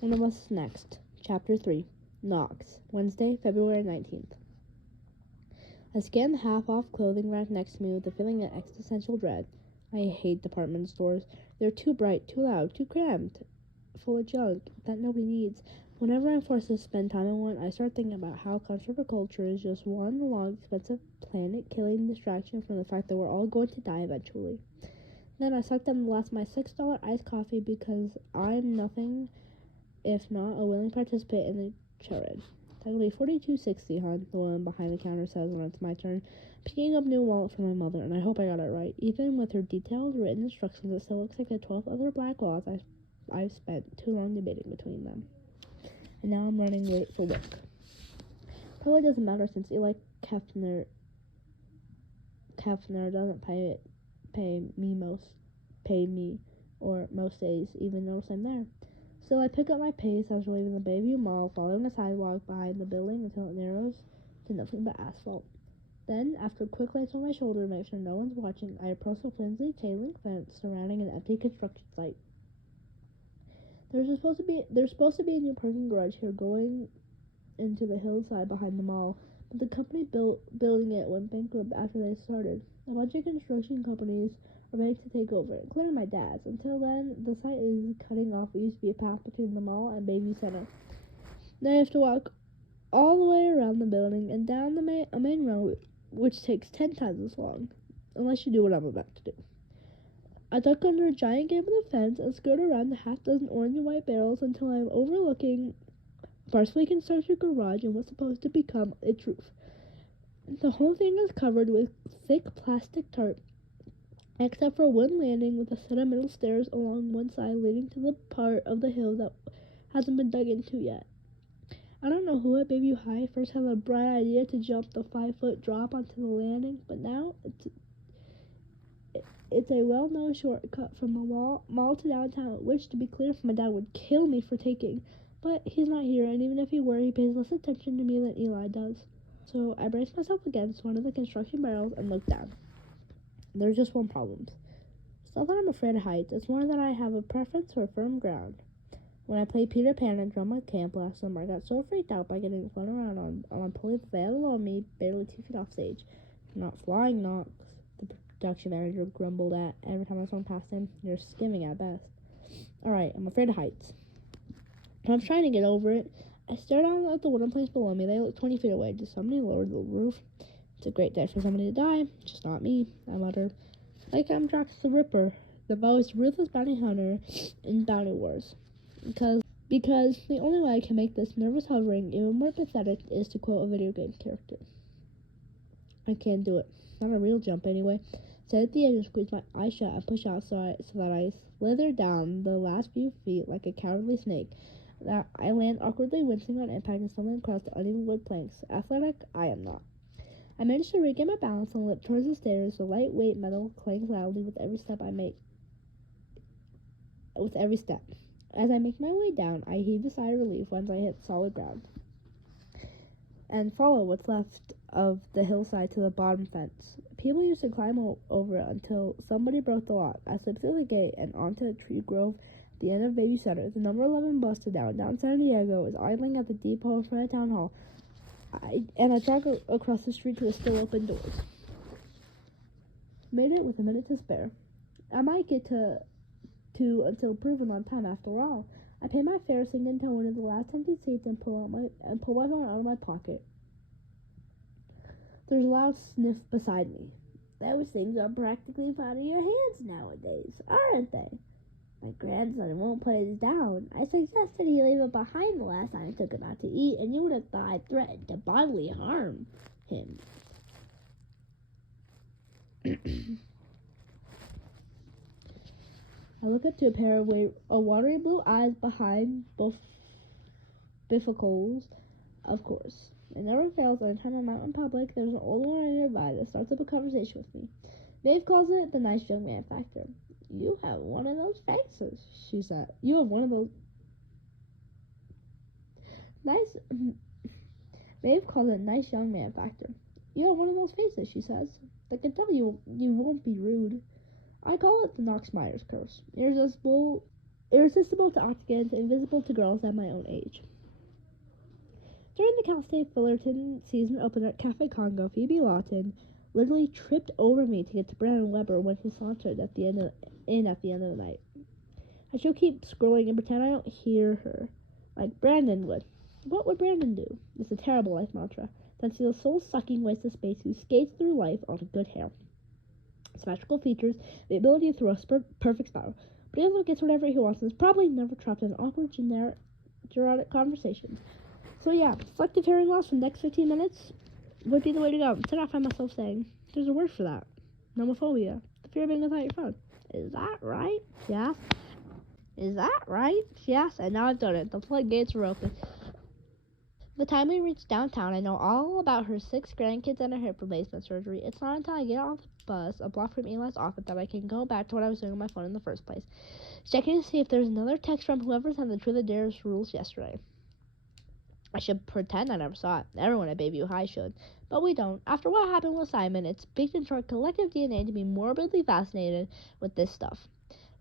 One of Us Next, Chapter 3, Knox, Wednesday, February 19th. I scanned the half-off clothing rack next to me with a feeling of existential dread. I hate department stores. They're too bright, too loud, too crammed, full of junk that nobody needs. Whenever I'm forced to spend time in one, I start thinking about how consumer culture is just one long, expensive, planet-killing distraction from the fact that we're all going to die eventually. Then I sucked down the last of my $6 iced coffee because I'm nothing if not a willing participant in the charade. That'll be $42.60, hon, the woman behind the counter says when it's my turn, picking up a new wallet for my mother, and I hope I got it right. Even with her detailed written instructions, it still looks like the 12 other black wallets I've spent too long debating between them. And now I'm running late for work. Probably doesn't matter since Eli Kefner doesn't pay me or most days, even though I'm there. So I pick up my pace after leaving the Bayview Mall, following the sidewalk behind the building until it narrows to nothing but asphalt. Then, after a quick glance on my shoulder to make sure no one's watching, I approach a flimsy chain-link fence surrounding an empty construction site. There's supposed to be a new parking garage here going into the hillside behind the mall, but the company building it went bankrupt after they started. A bunch of construction companies are ready to take over, including my dad's. Until then, the site is cutting off what used to be a path between the mall and Bayview Center. Now you have to walk all the way around the building and down a main road, which takes 10 times as long, unless you do what I'm about to do. I duck under a giant gate of the fence and skirt around the half-dozen orange and white barrels until I'm overlooking a partially constructed garage and what's supposed to become its roof. The whole thing is covered with thick plastic tarp, except for one landing with a set of metal stairs along one side leading to the part of the hill that hasn't been dug into yet. I don't know who at Bayview High first had the bright idea to jump the 5-foot drop onto the landing, but now it's a well-known shortcut from the mall to downtown, which, to be clear, my dad would kill me for taking. But he's not here, and even if he were, he pays less attention to me than Eli does. So I brace myself against one of the construction barrels and look down. There's just one problem. It's not that I'm afraid of heights, it's more that I have a preference for firm ground. When I played Peter Pan at drama camp last summer, I got so freaked out by getting flung around on a pulley way below me, barely 2 feet off stage. "You're not flying, Knox," the production manager grumbled at every time I swung past him. "You're skimming at best." Alright, I'm afraid of heights. I'm trying to get over it. I stare down at the wooden planks below me. They look 20 feet away. Did somebody lower the roof? It's a great day for somebody to die. Just not me, I mutter. Like I'm Jack the Ripper, the most ruthless bounty hunter in Bounty Wars. Because the only way I can make this nervous hovering even more pathetic is to quote a video game character. I can't do it. Not a real jump, anyway. Sit at the edge and squeeze my eyes shut and push out so that I slither down the last few feet like a cowardly snake. That I land awkwardly, wincing on impact and stumbling across the uneven wood planks. Athletic, I am not. I manage to regain my balance and leap towards the stairs. The lightweight metal clangs loudly with every step I make. As I make my way down, I heave a sigh of relief once I hit solid ground and follow what's left of the hillside to the bottom fence. People used to climb over it until somebody broke the lock. I slipped through the gate and onto a tree grove at the end of Bayview Center. The number 11 bus to downtown San Diego is idling at the depot in front of Town Hall. I track across the street to the still open doors. Made it with a minute to spare. I might get to until proven on time after all. I pay my fare, sink into one of the last empty seats, and pull my phone out of my pocket. There's a loud sniff beside me. Those things are practically out of your hands nowadays, aren't they? My grandson won't put his down. I suggested he leave it behind the last time I took him out to eat, and you would have thought I threatened to bodily harm him. I look up to a pair of watery blue eyes behind bifocals, of course. It never fails. Every time I'm out in public, there's an old woman nearby that starts up a conversation with me. Maeve calls it the nice young man factor. "You have one of those faces," she said. "You have one of those nice..." Maeve calls it nice young man factor. "You have one of those faces," she says. "I can tell you won't be rude." I call it the Knox Myers curse. Here's this bull irresistible to Octagons, invisible to girls at my own age. During the Cal State Fullerton season opener at Cafe Congo, Phoebe Lawton literally tripped over me to get to Brandon Weber when he sauntered at the end of the night. I shall keep scrolling and pretend I don't hear her, like Brandon would. What would Brandon do? It's a terrible life mantra. Since he's a soul-sucking waste of space who skates through life on good hair. Symmetrical features, the ability to throw a perfect spiral. But he also gets whatever he wants and is probably never trapped in an awkward, generic conversation. So yeah, selective hearing loss for the next 15 minutes would be the way to go. Instead I find myself saying, there's a word for that. Nomophobia. The fear of being without your phone. Is that right? Yes. Is that right? Yes, and now I've done it. The floodgates are open. By the time we reach downtown, I know all about her 6 grandkids and her hip replacement surgery. It's not until I get off the bus, a block from Eli's office, that I can go back to what I was doing on my phone in the first place. Checking to see if there's another text from whoever sent the Truth or Dare rules yesterday. I should pretend I never saw it. Everyone at Bayview High should. But we don't. After what happened with Simon, it's baked into our collective DNA to be morbidly fascinated with this stuff.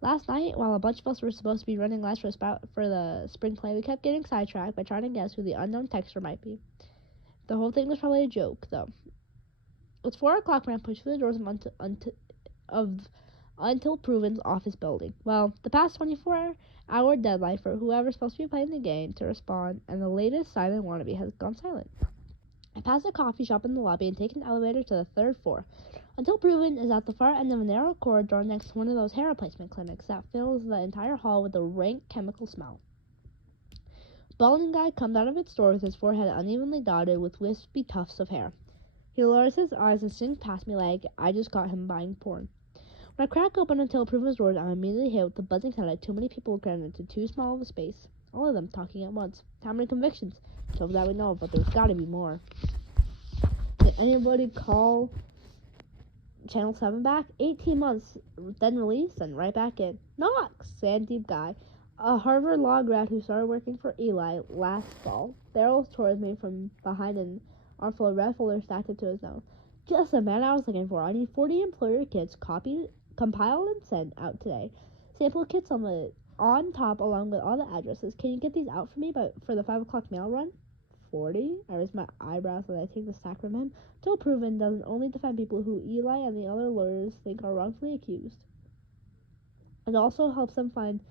Last night, while a bunch of us were supposed to be running lights for the spring play, we kept getting sidetracked by trying to guess who the unknown texter might be. The whole thing was probably a joke, though. It's 4 o'clock when I pushed through the doors of Until Proven's office building. Well, the past 24-hour deadline for whoever's supposed to be playing the game to respond, and the latest Simon wannabe has gone silent. I passed a coffee shop in the lobby and take an elevator to the 3rd floor. Until Proven is at the far end of a narrow corridor next to one of those hair replacement clinics that fills the entire hall with a rank chemical smell. Balding guy comes out of its door with his forehead unevenly dotted with wispy tufts of hair. He lowers his eyes and sings past me like I just caught him buying porn. When I crack open Until Proven's doors, I'm immediately hit with the buzzing sound that too many people crammed into too small of a space. All of them talking at once. How many convictions? 12 that we know of, but there's gotta be more. Did anybody call Channel 7 back? 18 months, then released, and right back in. Knox, Sandeep guy, a Harvard law grad who started working for Eli last fall, barrels towards me from behind an armful of red folders stacked up to his nose. Just the man I was looking for. I need 40 employer kits compiled and sent out today. Sample kits on top along with all the addresses. Can you get these out for me for the 5 o'clock mail run? 40? I raise my eyebrows as I take the stack from him. Till Proven doesn't only defend people who Eli and the other lawyers think are wrongfully accused. It also helps them find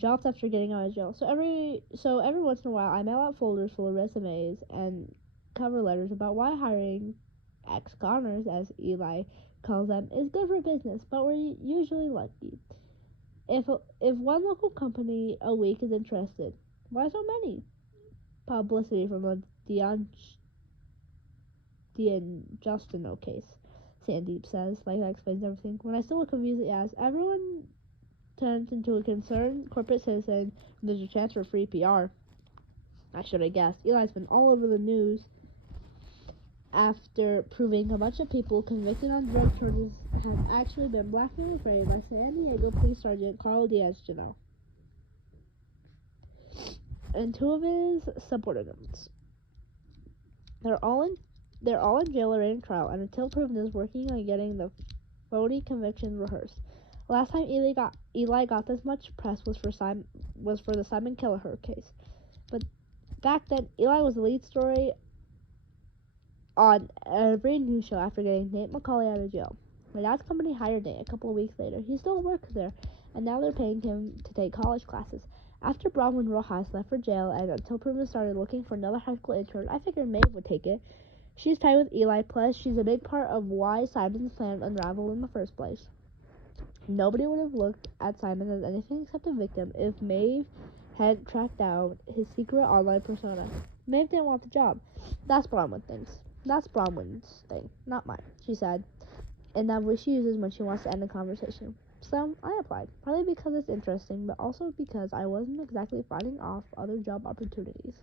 jobs after getting out of jail. So every once in a while I mail out folders full of resumes and cover letters about why hiring ex-goners, as Eli calls them, is good for business, but we're usually lucky. If one local company a week is interested, why so many? Publicity from the Justino case, Sandeep says, like that explains everything. When I still look confused, he asks, everyone turns into a concerned corporate citizen, and there's a chance for free PR. I should have guessed. Eli's been all over the news after proving a bunch of people convicted on drug charges have actually been blackmailed and afraid by San Diego Police Sergeant Carl Diaz-Janelle and 2 of his subordinates. They're all in jail awaiting trial, and Until Proven is working on getting the 40 convictions rehearsed. Last time Eli got this much press was for the Simon Kelleher case. But back then, Eli was the lead story on every news show after getting Nate McCauley out of jail. My dad's company hired Nate a couple of weeks later. He still works there, and now they're paying him to take college classes. After Bronwyn Rojas left for jail and Until Proven started looking for another high school intern, I figured Maeve would take it. She's tied with Eli, plus she's a big part of why Simon's plan unraveled in the first place. Nobody would have looked at Simon as anything except a victim if Maeve hadn't tracked down his secret online persona. Maeve didn't want the job. That's Bronwyn's thing, not mine, she said, and that voice she uses when she wants to end a conversation. So I applied, partly because it's interesting, but also because I wasn't exactly fighting off other job opportunities.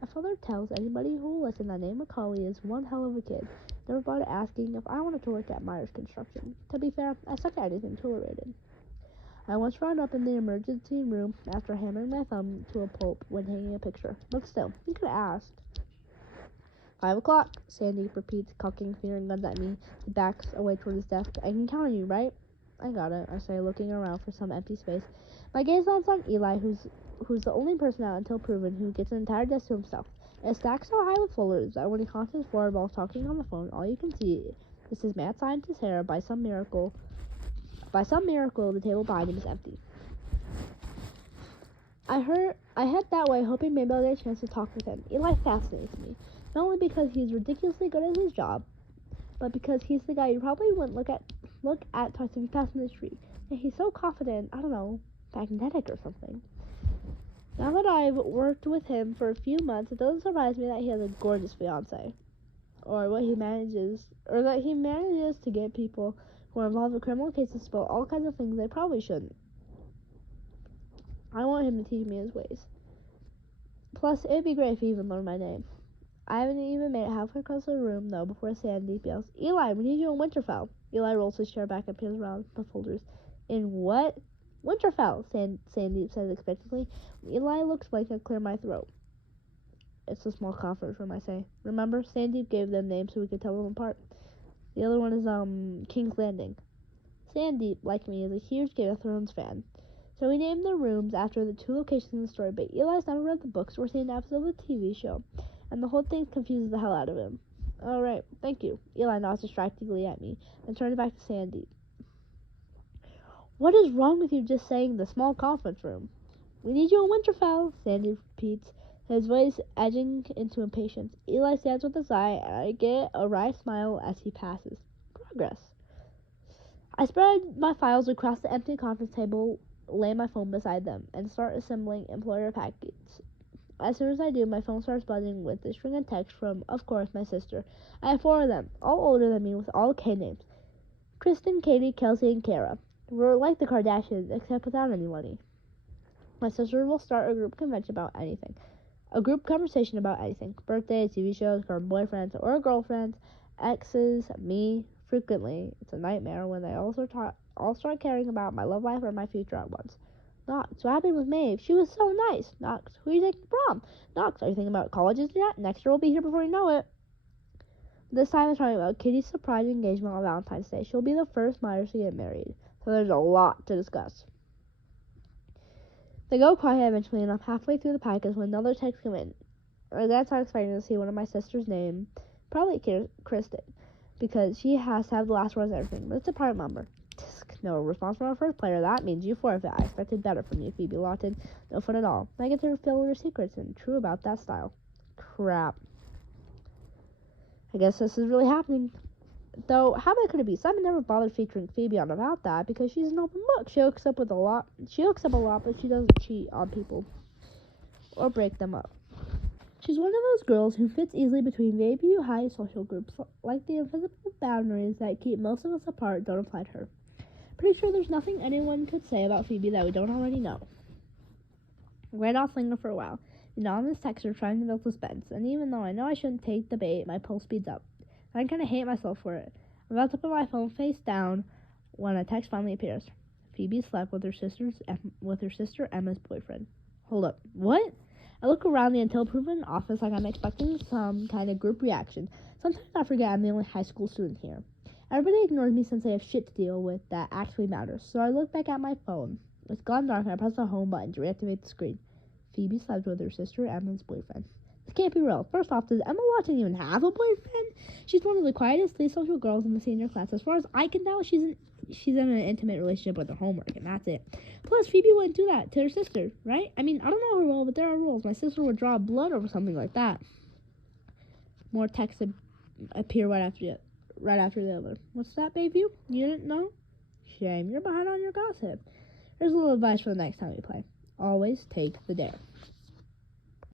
My father tells anybody who will listen that Nate McCauley is one hell of a kid. Never bothered asking if I wanted to work at Myers Construction. To be fair, I suck at anything tolerated. I once wound up in the emergency room after hammering my thumb to a pulp when hanging a picture. But still, you could have asked. 5 o'clock, Sandeep repeats, cocking finger guns at me. He backs away toward his desk. I can count on you, right? I got it, I say, looking around for some empty space. My gaze lands on Eli, who's the only person out until proven who gets an entire desk to himself. It's stacked so high with folders that when he conquers his floor while talking on the phone, all you can see is his mad scientist hair. By some miracle, the table behind him is empty. I head that way, hoping maybe I'll get a chance to talk with him. Eli fascinates me, not only because he's ridiculously good at his job, but because he's the guy you probably wouldn't look at twice if you passed in the street. And he's so confident, I don't know, magnetic or something. Now that I've worked with him for a few months, it doesn't surprise me that he has a gorgeous fiance, or that he manages to get people who are involved in criminal cases to spill all kinds of things they probably shouldn't. I want him to teach me his ways. Plus, it'd be great if he even learned my name. I haven't even made it halfway across the room, though, before Sandeep yells, "Eli, we need you in Winterfell." Eli rolls his chair back and peers around the folders. "In what?" "Winterfell," Sandeep says expectantly. Eli looks blank and clear my throat. "It's a small conference room," I say. Remember, Sandeep gave them names so we could tell them apart. The other one is, King's Landing. Sandeep, like me, is a huge Game of Thrones fan. So we named the rooms after the two locations in the story, but Eli's never read the books or seen an episode of the TV show, and the whole thing confuses the hell out of him. "All right, thank you." Eli nods distractingly at me and turns back to Sandeep. "What is wrong with you just saying the small conference room?" "We need you in Winterfell," Sandeep repeats, his voice edging into impatience. Eli stands with a sigh, and I get a wry smile as he passes. Progress. I spread my files across the empty conference table, lay my phone beside them, and start assembling employer packets. As soon as I do, my phone starts buzzing with a string of texts from, of course, my sister. I have 4 of them, all older than me, with all K names. Kristen, Katie, Kelsey, and Kara. We're like the Kardashians, except without any money. My sister will start a group conversation about anything. Birthdays, TV shows, current boyfriends or girlfriends, exes, me. Frequently, it's a nightmare when they all start caring about my love life or my future at once. "Knox, what happened with Maeve? She was so nice." "Knox, who are you taking to prom?" "Knox, are you thinking about colleges yet? Next year will be here before you know it." This time I'm talking about Kitty's surprise engagement on Valentine's Day. She'll be the first Myers to get married, so there's a lot to discuss. They go quiet eventually, and I'm halfway through the package when another text comes in. I glance not expecting to see one of my sister's name, probably Kristen, because she has to have the last words and everything, but it's a private number. No response from our first player. That means you forfeit. I expected better from you, Phoebe Lawton. No fun at all. I get to reveal your secrets, and true about that style. Crap. I guess this is really happening. Though, how bad could it be? Simon never bothered featuring Phoebe on About That because she's an open book. She hooks up a lot, but she doesn't cheat on people or break them up. She's one of those girls who fits easily between very few high social groups, like the invisible boundaries that keep most of us apart don't apply to her. Pretty sure there's nothing anyone could say about Phoebe that we don't already know. Read off Slinger for a while. The anonymous texter trying to build suspense, and even though I know I shouldn't take the bait, my pulse speeds up. I kind of hate myself for it. I'm about to put my phone face down when a text finally appears. Phoebe slept with her sister Emma's boyfriend. Hold up. What? I look around the until proven office like I'm expecting some kind of group reaction. Sometimes I forget I'm the only high school student here. Everybody ignores me since they have shit to deal with that actually matters. So I look back at my phone. It's gone dark and I press the home button to reactivate the screen. Phoebe slept with her sister Emma's boyfriend. This can't be real. First off, does Emma Watson even have a boyfriend? She's one of the quietest, least social girls in the senior class. As far as I can tell, she's in an intimate relationship with her homework, and that's it. Plus, Phoebe wouldn't do that to her sister, right? I mean, I don't know her well, but there are rules. My sister would draw blood over something like that. More texts appear right after the other. What's that, baby? You didn't know? Shame. You're behind on your gossip. Here's a little advice for the next time we play. Always take the dare.